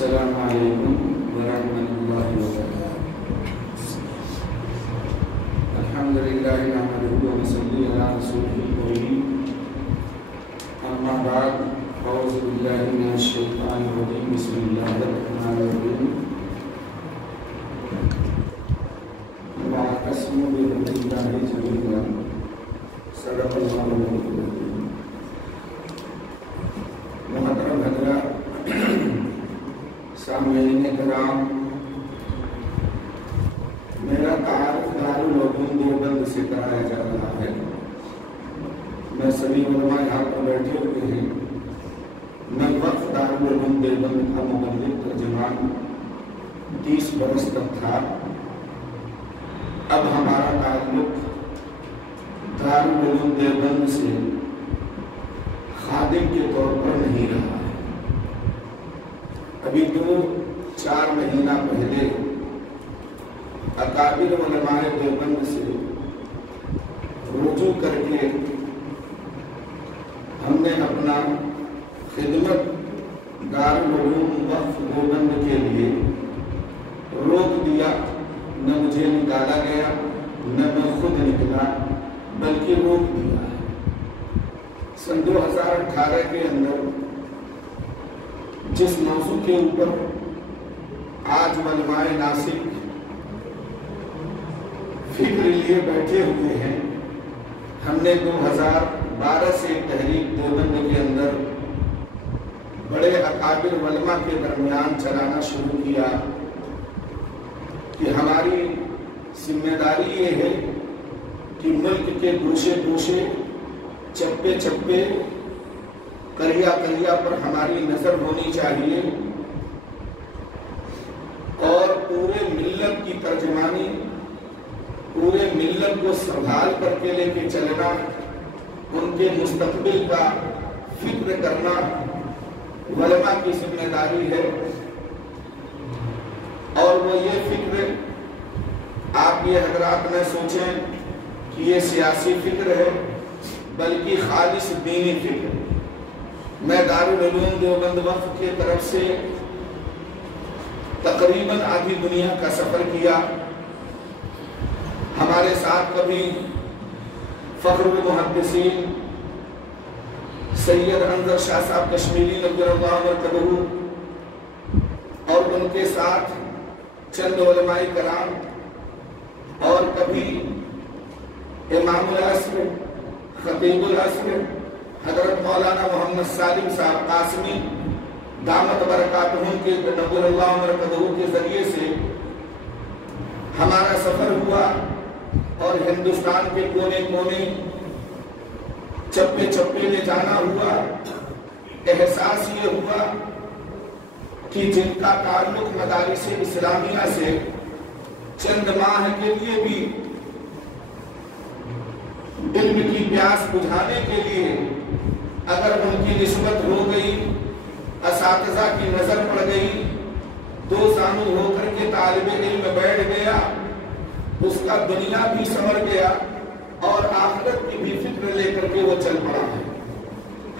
السلام علیکم ورحمۃ اللہ وبرکاتہ۔ الحمدللہ نحمدہ ونصلی علی رسولہ الکریم، اما بعد، اعوذ باللہ من الشیطان الرجیم، بسم اللہ الرحمن الرحیم۔ واعتصموا بحبل اللہ جمیعا، صدق اللہ العظیم۔ محترم حضرات، سامعین کرام، میرا تعارف دارالعلوم دیوبند سے کرایا جا رہا ہے۔ میں سبھی علماء یہاں پر بیٹھے ہوئے ہیں۔ میں وقف دارالعلوم دیوبند کا مبلغ ترجمان 30 برس تک تھا۔ اب ہمارا تعلق دارالعلوم دیوبند سے خادم کے طور پر نہیں رہا ہے۔ ابھی 2-4 مہینہ پہلے اکابر علماء دیوبند سے رجوع کر کے ہم نے اپنا خدمت دارالعلوم وقف دیوبند کے لیے روک دیا۔ نہ مجھے نکالا گیا، نہ میں خود نکلا، بلکہ روک دیا ہے۔ سن 2018 کے اندر جس موضوع کے اوپر آج علماء ناسک فکر لیے بیٹھے ہوئے ہیں، ہم نے 2012 سے تحریک دیوبند کے اندر بڑے اکابر علماء کے درمیان چلانا شروع کیا کہ ہماری ذمہ داری یہ ہے کہ ملک کے گوشے گوشے، چپے چپے، کریا کریا پر ہماری نظر ہونی چاہیے اور پورے ملت کی ترجمانی، پورے ملت کو سنبھال کر کے لے کے چلنا، ان کے مستقبل کا فکر کرنا علماء کی ذمہ داری ہے۔ اور وہ یہ فکر آپ یہ حضرات نہ سوچیں کہ یہ سیاسی فکر ہے، بلکہ خالص دینی فکر۔ میں دارالعلوم دیوبند وقف کی طرف سے تقریباً آدھی دنیا کا سفر کیا۔ ہمارے ساتھ کبھی فخر المحدثین سید انظر شاہ صاحب کشمیری نور اللہ مرکزہ، اور ان کے ساتھ چند علماء کرام، اور کبھی امام العصر، خطیب العصر حضرت مولانا محمد سالم صاحب قاسمی دامت برکاتہم کے نور اللہ مرکزہ کے ذریعے سے ہمارا سفر ہوا، اور ہندوستان کے کونے کونے، چپے چپے میں جانا ہوا۔ احساس یہ ہوا کہ جن کا تعلق مدارس اسلامیہ سے چند ماہ کے لیے بھی علم کی پیاس بجھانے کے لیے اگر ان کی نسبت ہو گئی، اساتذہ کی نظر پڑ گئی، 2 زانو ہو کر کے طالب علم بیٹھ گیا، اس کا دنیا بھی سمر گیا اور آخرت کی بھی فکر لے کر کے وہ چل پڑا ہے۔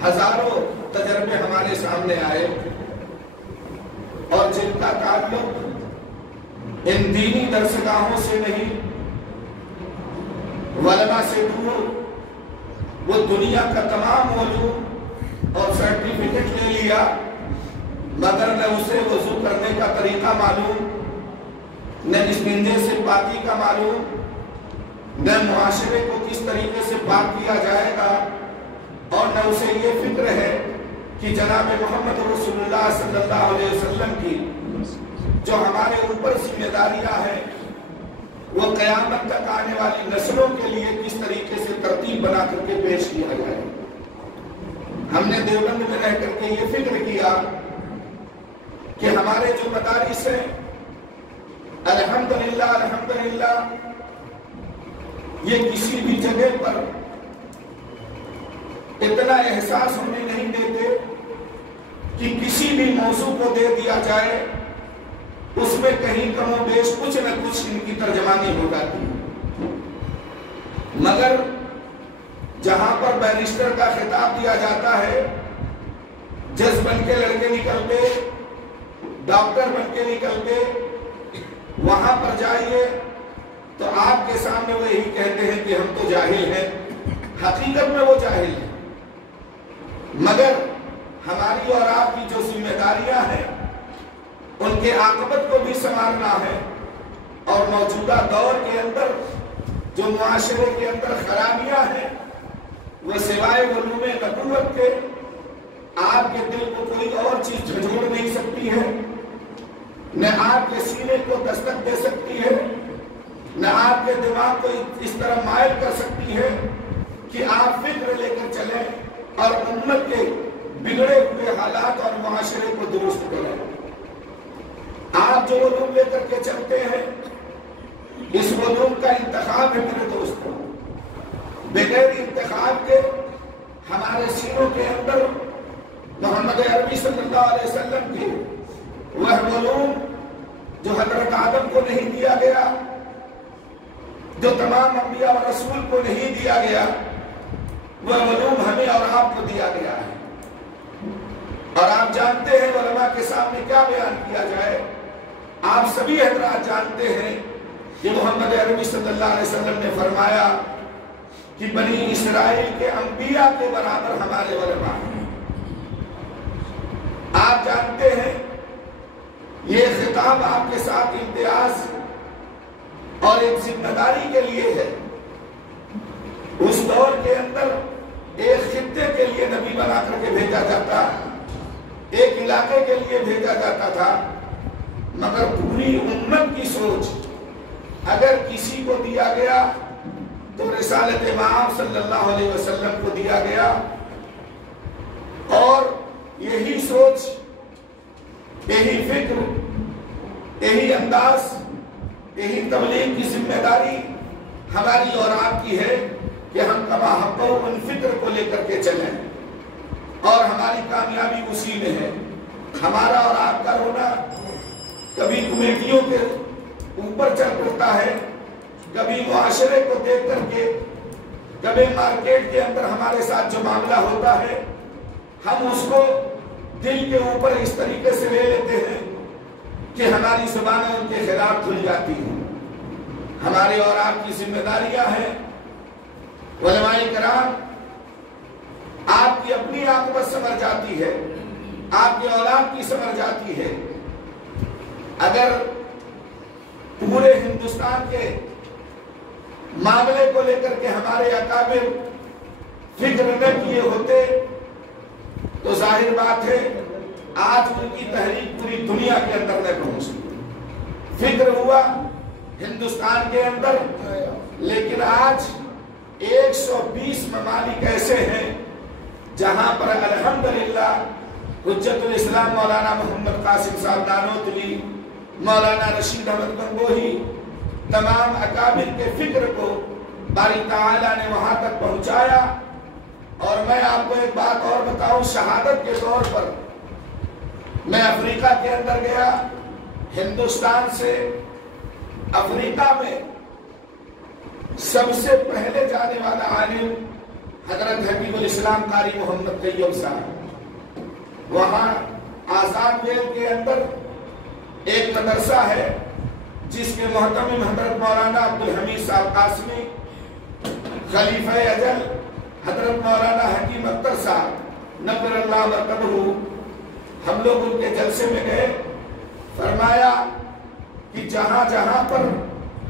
ہزاروں تجربے ہمارے سامنے آئے، اور جن کا تعلق ان دینی درسگاہوں سے نہیں، علماء سے دور، وہ دنیا کا تمام علوم اور سرٹیفکیٹ لے لیا، مگر نہ اسے وضو کرنے کا طریقہ معلوم، نہ استنجے سے پاکی کا معلوم، نہ معاشرے کو کس طریقے سے پاک کیا جائے گا، اور نہ اسے یہ فکر ہے کہ جناب محمد رسول اللہ صلی اللہ علیہ وسلم کی جو ہمارے اوپر ذمہ داریاں ہیں، وہ قیامت تک آنے والی نسلوں کے لیے کس طریقے سے ترتیب بنا کر کے پیش کیا جائے۔ ہم نے دیوبند میں رہ کر کے یہ فکر کیا کہ ہمارے جو مدارس ہیں، الحمدللہ یہ کسی بھی جگہ پر اتنا احساس ہونے نہیں دیتے کہ کسی بھی موضوع کو دے دیا جائے، اس میں کہیں کم و بیش کچھ نہ کچھ ان کی ترجمانی ہو جاتی ہے۔ مگر جہاں پر بیرسٹر کا خطاب دیا جاتا ہے، جج بن کے لڑکے نکلتے، डॉक्टर बन के निकल के वहां पर जाइए तो आपके सामने वो यही कहते हैं कि हम तो जाहिल हैं। हकीकत में वो जाहिल है, मगर हमारी और आपकी जो जिम्मेदारियां हैं उनके आकबत को भी संभालना है। और मौजूदा दौर के अंदर जो मुआशरे के अंदर खराबियां हैं वो सिवाय उलूम नबूवत के आपके दिल को कोई और चीज झंझोड़ नहीं सकती है, न आपके सीने को दस्तक दे सकती है, न आपके दिमाग को इस तरह मायल कर सकती है कि आप फिक्र लेकर चलें और उम्मत के बिगड़े हुए हालात और मुआशरे को दुरुस्त करें। आप जो उलूम लेकर के चलते हैं इस उलूम का इंतखाब है मेरे दोस्तों। बगैर इंतखाब के हमारे सीनों के अंदर मोहम्मद अरबी सल्लल्लाहु अलैहि वसल्लम की वह उलूम जो हजरत आदम को नहीं दिया गया, जो तमाम अंबिया और रसूल को नहीं दिया गया, वह उलूम हमें और आपको दिया गया है। और आप जानते हैं उलमा के सामने क्या बयान किया जाए। आप सभी हजरात जानते हैं कि मोहम्मद अरबी सल्लल्लाहु अलैहि वसल्लम ने फरमाया कि बनी इसराइल के अंबिया के बराबर हमारे उलमा हैं। आप जानते हैं ये खिताब आपके साथ इम्तियाज और एक जिम्मेदारी के लिए है। उस दौर के अंदर एक खित्ते के लिए नबी बना करके भेजा जाता, एक इलाके के लिए भेजा जाता था, मगर पूरी उम्मत की सोच अगर किसी को दिया गया तो रिसालत इमाम सल्लल्लाहु अलैहि वसल्लम को दिया गया। और यही सोच, यही फिक्र, यही अंदाज, यही तबलीग की जिम्मेदारी हमारी और आपकी है कि हम कमा हक़ उन फिक्र को लेकर के चलें और हमारी कामयाबी उसी में है। हमारा और आपका रोना कभी कमेटियों के ऊपर चल पड़ता है, कभी मुआशरे को देख करके, कभी मार्केट के अंदर हमारे साथ जो मामला होता है हम उसको दिल के ऊपर इस तरीके से ले लेते हैं कि हमारी ज़ुबानें उनके खिलाफ खुल जाती हैं। हमारी और आपकी जिम्मेदारियां हैं। उलमाए किराम, आपकी अपनी आक़िबत संवर जाती है, आपकी औलाद की संवर जाती है। अगर पूरे हिंदुस्तान के मामले को लेकर के हमारे अकाबिर फिक्र न किए होते तो जाहिर बात है आज उनकी तहरीक पूरी दुनिया के अंदर न पहुंची। फिक्र हुआ हिंदुस्तान के अंदर, लेकिन आज 120 ममालिक ऐसे हैं जहां पर अल्हम्दुलिल्लाह हुज्जतुल इस्लाम मौलाना मोहम्मद कासिम साहब नानोतवी, मौलाना रशीद अहमद गंगोही, तमाम अकाबिर के फिक्र को बारी ताला ने वहां तक पहुंचाया। और मैं आपको एक बात और बताऊं, शहादत के तौर पर मैं अफ्रीका के अंदर गया। हिंदुस्तान से अफ्रीका में सबसे पहले जाने वाला आलिम हजरत हकीमुल इस्लाम कारी मोहम्मद तैयब साहब। वहां आजाद वेल के अंदर एक मदरसा है जिसके मोहतमिम हजरत मौलाना अब्दुल हमीद साहब कासमी, खलीफा अजल हजरत मौलाना हकीम अख्तर साहब नब्बरल्लाह मरकबहू, हम लोग उनके जलसे में गए। फरमाया कि जहां जहां पर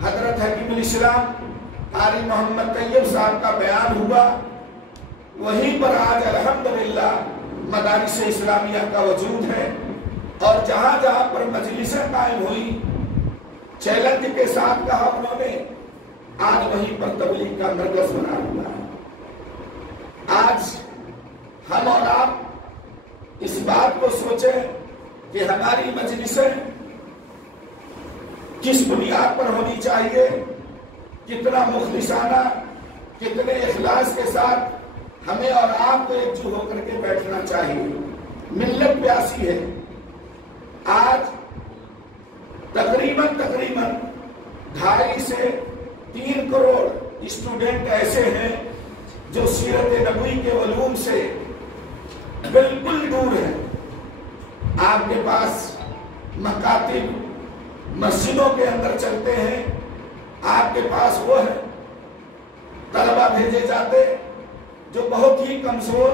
हजरत हकीमुल इस्लाम कारी मोहम्मद तैयब साहब का बयान हुआ वहीं पर आज अल्हम्दुलिल्लाह मदारिस इस्लामिया का वजूद है। और जहां जहां पर मजलिसें कायम हुई, चैलेंज के साथ कहा उन्होंने, आज वहीं पर तबलीग का मरकज बना हुआ है। आज हम और आप इस बात को सोचें कि हमारी मजलिसें किस बुनियाद पर होनी चाहिए, कितना मुखलिसाना, कितने इखलास के साथ हमें और आपको एकजुट होकर के बैठना चाहिए। मिल्लत प्यासी है। आज तकरीबन 2.5 से 3 करोड़ स्टूडेंट ऐसे हैं जो सीरत नबवी के उलूम से बिल्कुल दूर है। आपके पास मकातिब मस्जिदों के अंदर चलते हैं, आपके पास वो है। तलबा भेजे जाते जो बहुत ही कमजोर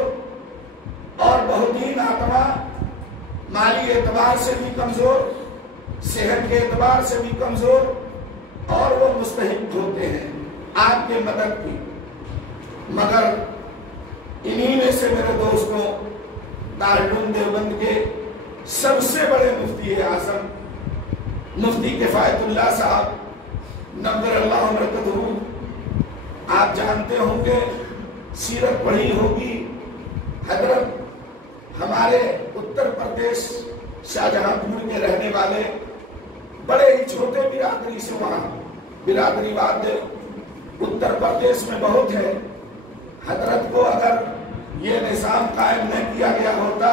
और बहुत ही नातवा, माली एतबार से भी कमजोर, सेहत के एतबार से भी कमजोर, और वो मुस्तहिक होते हैं आपके मदद की। मगर इन्हीं में से मेरे दोस्तों, दारुल देवबंद के सबसे बड़े मुफ्ती आज़म मुफ्ती किफायतुल्लाह साहब नव्वरल्लाहु बरकतहू, आप जानते होंगे, सीरत पढ़ी होगी, हजरत हमारे उत्तर प्रदेश शाहजहांपुर के रहने वाले, बड़े ही छोटे बिरादरी से, वहाँ बिरादरीवाद उत्तर प्रदेश में बहुत है। हजरत को अगर ये निज़ाम कायम न किया गया होता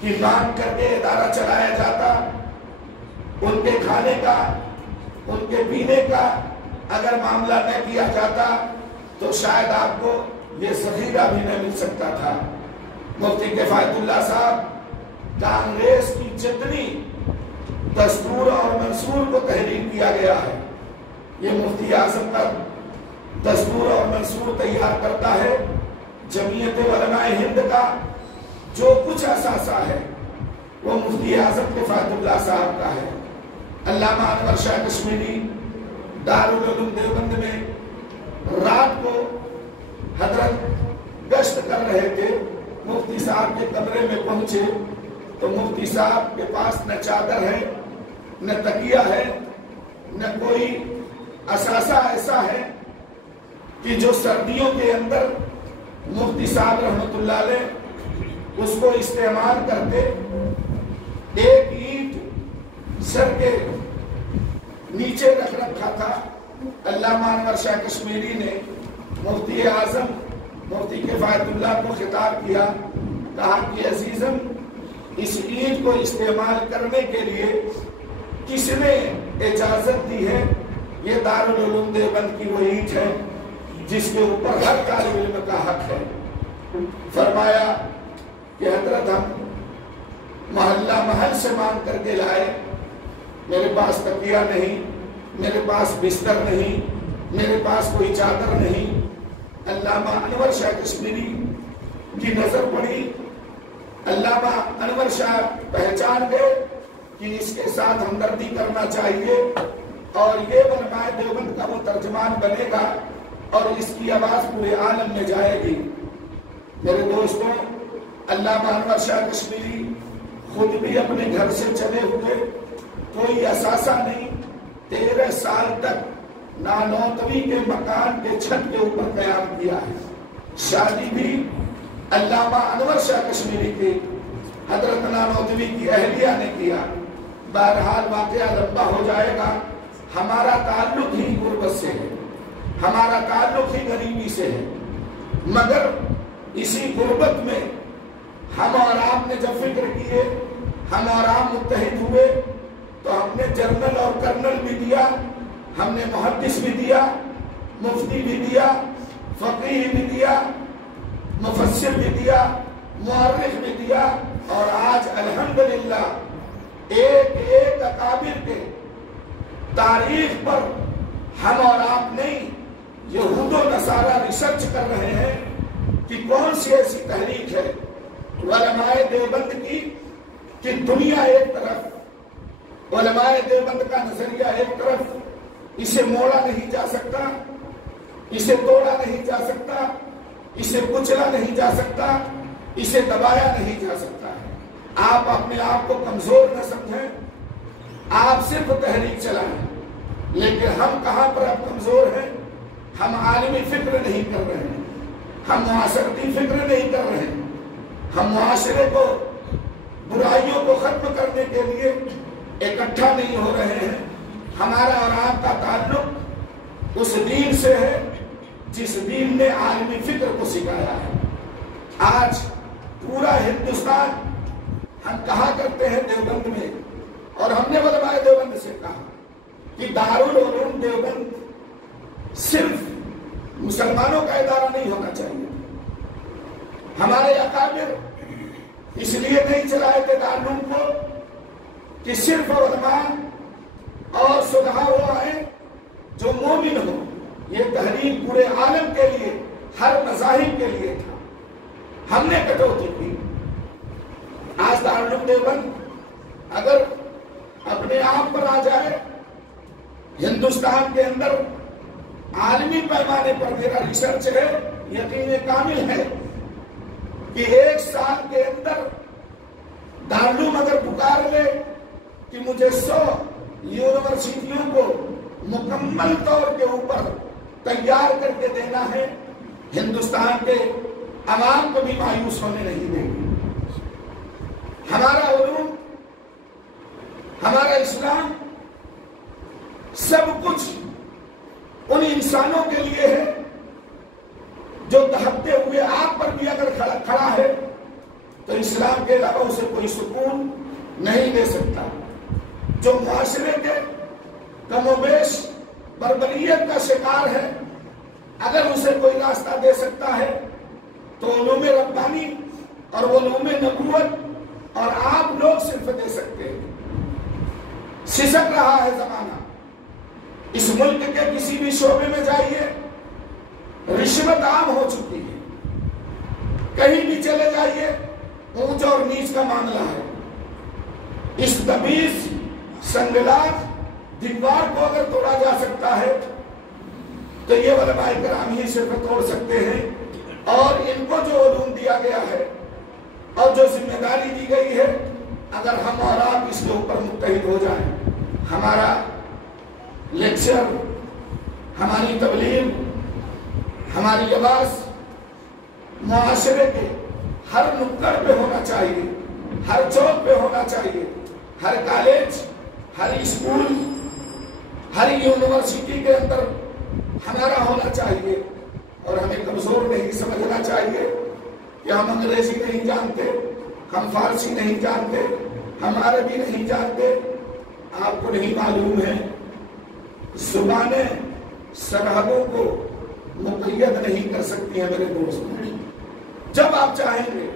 कि मांग करके इदारा चलाया जाता, उनके खाने का, उनके पीने का अगर मामला न किया जाता तो शायद आपको ये ज़ख़ीरा भी न मिल सकता था। मुफ्ती किफायतुल्लाह साहब कांग्रेस की जितनी दस्तूर और मंसूर को तहरीर किया गया है, ये मुफ्ती आज़म का दस्तूर और मंसूर तैयार करता है। जमीयत उलमाए हिंद का जो कुछ असासा है वो मुफ्ती आज़म किफायतुल्लाह साहब का है। अल्लामा अनवर शाह कश्मीरी दारुल उलूम देवबंद में रात को हजरत गश्त कर रहे थे, मुफ्ती साहब के कमरे में पहुंचे तो मुफ्ती साहब के पास न चादर है, न तकिया है, न कोई असासा ऐसा है कि जो सर्दियों के अंदर मुफ्ती साहब रहमतुल्लाह अलैह उसको इस्तेमाल करते। एक ईंट सर के नीचे रख रखा था। अल्लामा अनवर शाह कश्मीरी ने मुफ्ती आज़म मुफ्ती किफायतुल्लाह को खिताब किया, कहा कि अजीज़म, इस ईंट को इस्तेमाल करने के लिए किसने इजाज़त दी है? ये दारुल उलूम देवबंद की वो ईंट है जिसके ऊपर हर तालिब इल्म का हक है। फरमाया कि हजरत हम मोहल्ला महल से मांग करके लाए, मेरे पास तकिया नहीं, मेरे पास बिस्तर नहीं, मेरे पास कोई चादर नहीं। अल्लामा अनवर शाह कश्मीरी की नजर पड़ी, अल्लामा अनवर शाह पहचान गए कि इसके साथ हमदर्दी करना चाहिए और ये उलमाए देवबंद का वो तर्जमान बनेगा और इसकी आवाज पूरे आलम में जाएगी। मेरे दोस्तों, अल्लामा अनवर शाह कश्मीरी खुद भी अपने घर से चले हुए, कोई असासा नहीं, 13 साल तक नानौतवी के मकान के छत के ऊपर कयाम किया है। शादी भी अल्लामा अनवर शाह कश्मीरी की हजरत नानौतवी की अहलिया ने किया। बहरहाल वाक़या लंबा हो जाएगा। हमारा ताल्लुक ही गुर्बत से है, हमारा ताल्लुक ही गरीबी से है, मगर इसी गुर्बत में हम और आपने जब फिक्र किए, हम और आप मुत्तहिद हुए तो हमने जनरल और कर्नल भी दिया, हमने मुहद्दिस भी दिया, मुफ्ती भी दिया, फकीह भी दिया, मुफस्सिर भी दिया, मुअर्रिख भी दिया, और आज अल्हम्दुलिल्लाह एक एक अकाबिर के तारीख पर हम और आप नहीं, यहूदो नसारा रिसर्च कर रहे हैं कि कौन सी ऐसी तहरीक है उलमाए देवबंद की कि दुनिया एक तरफ, उलमाए देवबंद का नजरिया एक तरफ, इसे मोड़ा नहीं जा सकता, इसे तोड़ा नहीं जा सकता, इसे कुचला नहीं जा सकता, इसे दबाया नहीं जा सकता है। आप अपने आप को कमजोर न समझें, आप सिर्फ तहरीक चलाएं, लेकिन हम कहां पर अब कमजोर हैं? हम आलमी फिक्र नहीं कर रहे हैं, हम मुआशरती फिक्र नहीं कर रहे हैं, हम मुआशरे को, बुराइयों को खत्म करने के लिए इकट्ठा नहीं हो रहे हैं। हमारा और आपका ताल्लुक उस दीन से है जिस दीन ने आलमी फिक्र को सिखाया है। आज पूरा हिंदुस्तान, हम कहा करते हैं देवबंद में, और हमने उलमाए देवबंद से कहा कि दारुल उलूम देवबंद सिर्फ मुसलमानों का इदारा नहीं होना चाहिए। हमारे अकाबिर इसलिए नहीं चलाए थे दारुल को کہ صرف علماء اور صلحاء وہ آئے جو مومن ہو. یہ تحریک پورے عالم کے لیے، ہر مذاہب کے لیے تھا. ہم نے کٹوتی کی. آج دارالعلوم دیوبند اگر اپنے آپ پر آ جائے، ہندوستان کے اندر عالمی پیمانے پر میرا ریسرچ ہے، یقین کامل ہے کہ 1 سال کے اندر دارالعلوم اگر پکار لے کہ مجھے 100 یونیورسٹیوں کو مکمل طور کے اوپر تیار کر کے دینا ہے، ہندوستان کے عوام کو بھی مایوس ہونے نہیں دیں گے. ہمارا علوم، ہمارا اسلام، سب کچھ ان انسانوں کے لیے ہے جو دہتے ہوئے آگ پر بھی اگر کھڑا ہے تو اسلام کے علاوہ اسے کوئی سکون نہیں دے سکتا. جو معاشرے کے کم و بیش بربریت کا شکار ہے، اگر اسے کوئی راستہ دے سکتا ہے تو علوم ربانی اور علوم نبوت اور آپ لوگ صرف دے سکتے ہیں. سسک رہا ہے زمانہ. اس ملک کے کسی بھی شعبے میں جائیے، رشوت عام ہو چکی ہے. کہیں بھی چلے جائیے، اونچ اور نیچ کا معاملہ ہے. اس تمیز سنگلاخ دیوار کو اگر توڑا جا سکتا ہے تو یہ علماء کرام ہی صرف توڑ سکتے ہیں. اور ان کو جو علوم دیا گیا ہے اور جو ذمہ داری دی گئی ہے، اگر ہم اور آپ اس کے اوپر متحد ہو جائیں، ہمارا لیکچر، ہماری تبلیغ، ہماری آواز معاشرے کے ہر نکڑ پہ ہونا چاہیے، ہر چوک پہ ہونا چاہیے، ہر کالج، ہر اسکول، ہر یونیورسٹی کے اندر ہمارا ہونا چاہیے. اور ہمیں کمزور نہیں سمجھنا چاہیے کہ ہم انگریزی نہیں جانتے، ہم فارسی نہیں جانتے، ہم عربی نہیں جانتے. آپ کو نہیں معلوم ہے، زبانیں سرحدوں کو مقید نہیں کر سکتی ہیں میرے دوست. جب آپ چاہیں گے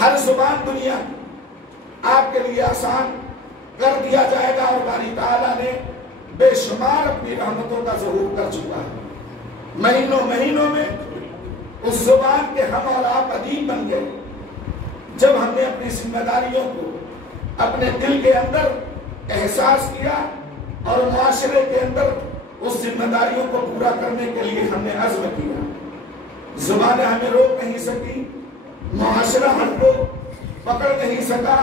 ہر زبان دنیا آپ کے لیے آسان کر دیا جائے گا. اور باری تعالیٰ نے بے شمار اپنی رحمتوں کا ظہور کر چکا ہے. مہینوں میں اس زبان کے ہم اور آپ ادیب بن گئے. جب ہم نے اپنی ذمہ داریوں کو اپنے دل کے اندر احساس کیا اور معاشرے کے اندر اس ذمہ داریوں کو پورا کرنے کے لیے ہم نے عزم کیا، زبانیں ہمیں روک نہیں سکی، معاشرہ ہم کو پکڑ نہیں سکا.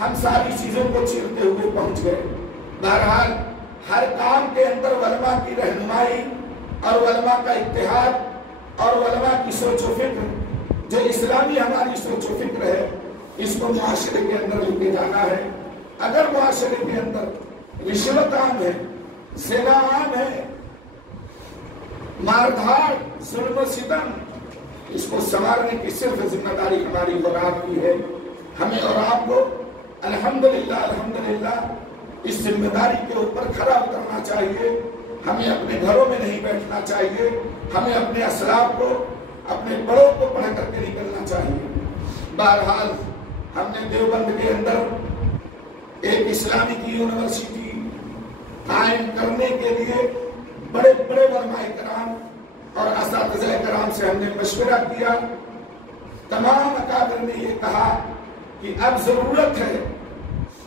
ہم ساری چیزوں کو چیرتے ہوئے پہنچ گئے. بہرحال ہر کام کے اندر علماء کی رہنمائی اور علماء کا اتحاد اور علماء کی سوچ و فکر، جو اسلامی ہماری سوچ و فکر ہے، اس کو معاشرے کے اندر لے کے جانا ہے. اگر معاشرے کے اندر رشوت عام ہے، زنا عام ہے، مار دھاڑ، ظلم و ستم، اس کو سنوارنے کی صرف ذمہ داری ہماری اور آپ کی ہے. ہمیں اور آپ کو الحمدللہ اس ذمہ داری کے اوپر کھڑا اترنا چاہیے. ہمیں اپنے گھروں میں نہیں بیٹھنا چاہیے. ہمیں اپنے اسلاف کو، اپنے بڑوں کو پڑھ کر کے نکلنا چاہیے. بہرحال ہم نے دیوبند کے اندر ایک اسلامک یونیورسٹی قائم کرنے کے لیے بڑے بڑے علماء کرام اور اساتذہ کرام سے ہم نے مشورہ کیا. تمام اکابر نے یہ کہا کہ اب ضرورت ہے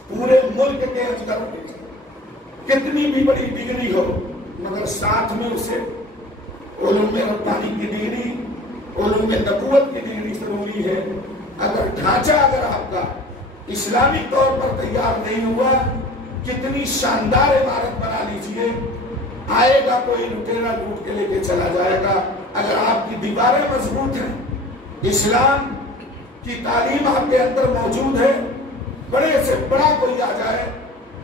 پورے ملک کے اندر کتنی بھی بڑی ڈگری ہو مگر ساتھ میں اسے علوم ربانی کی ڈگری، علوم نبوت کی ڈگری ضروری ہے. اگر ڈھانچہ آپ کا اسلامی طور پر تیار نہیں ہوا، کتنی شاندار عمارت بنا لیجئے، آئے گا کوئی لٹیرا لوٹ کے لے کے چلا جائے گا. اگر آپ کی دیواریں مضبوط ہیں، اسلام کی تعلیم آپ کے اندر موجود ہے، بڑے سے بڑا کوئی آ جائے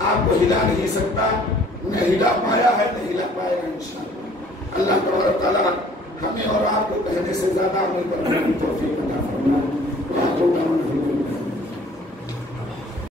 آپ کو ہلا نہیں سکتا. نہ ہلا پایا ہے، نہ ہلا پائے گا انشاءاللہ. اللہ تبارک تعالیٰ ہمیں اور آپ کو کہنے سے زیادہ عمل کرنے کی توفیق عطا فرمائے.